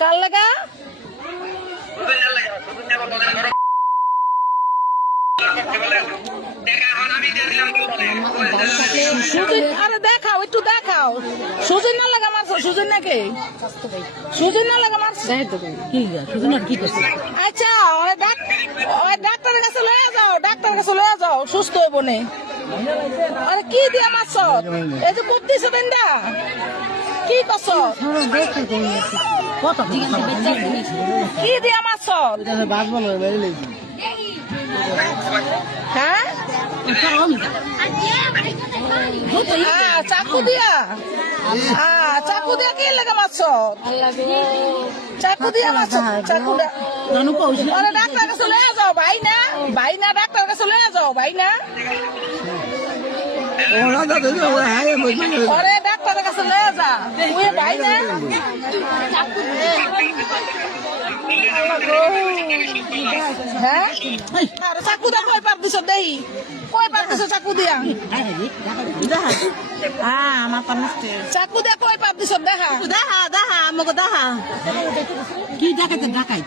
কার লাগা আরে দেখাও একটু দেখাও সুজন না লাগা মারছো সুজন নাকি সুজন না লাগা মারছো আচ্ছা ওই ডাক্তারের কাছে লয়ে যাও ডাক্তারের কাছে লয়ে যাও সুস্থ হইব নে আরে কি দিয়া মারছ এই যে বত্রিশে বেন্দা কি করছ কি দিয়া মারছ হ্যাঁ চাকু দিয়া চাকু দিয়া কি লাগে মারছ চাকু দিয়া মারছ চাকু আরে ডাক্তার কাছে লয়ে যাও ভাই না ডাক্তার কাছে লয়ে যাও ভাই না আরে ডাক্তারের কাছে লয়ে যা তুই ভাই না হ্যাঁ আরে চাকু দা কই পার দিছ দেই কই পার দিছ চাকু দিয়া চাকু দিয়া কই পার দিছ দেখা আমাকে দেখা কি দেখাতে দেখাই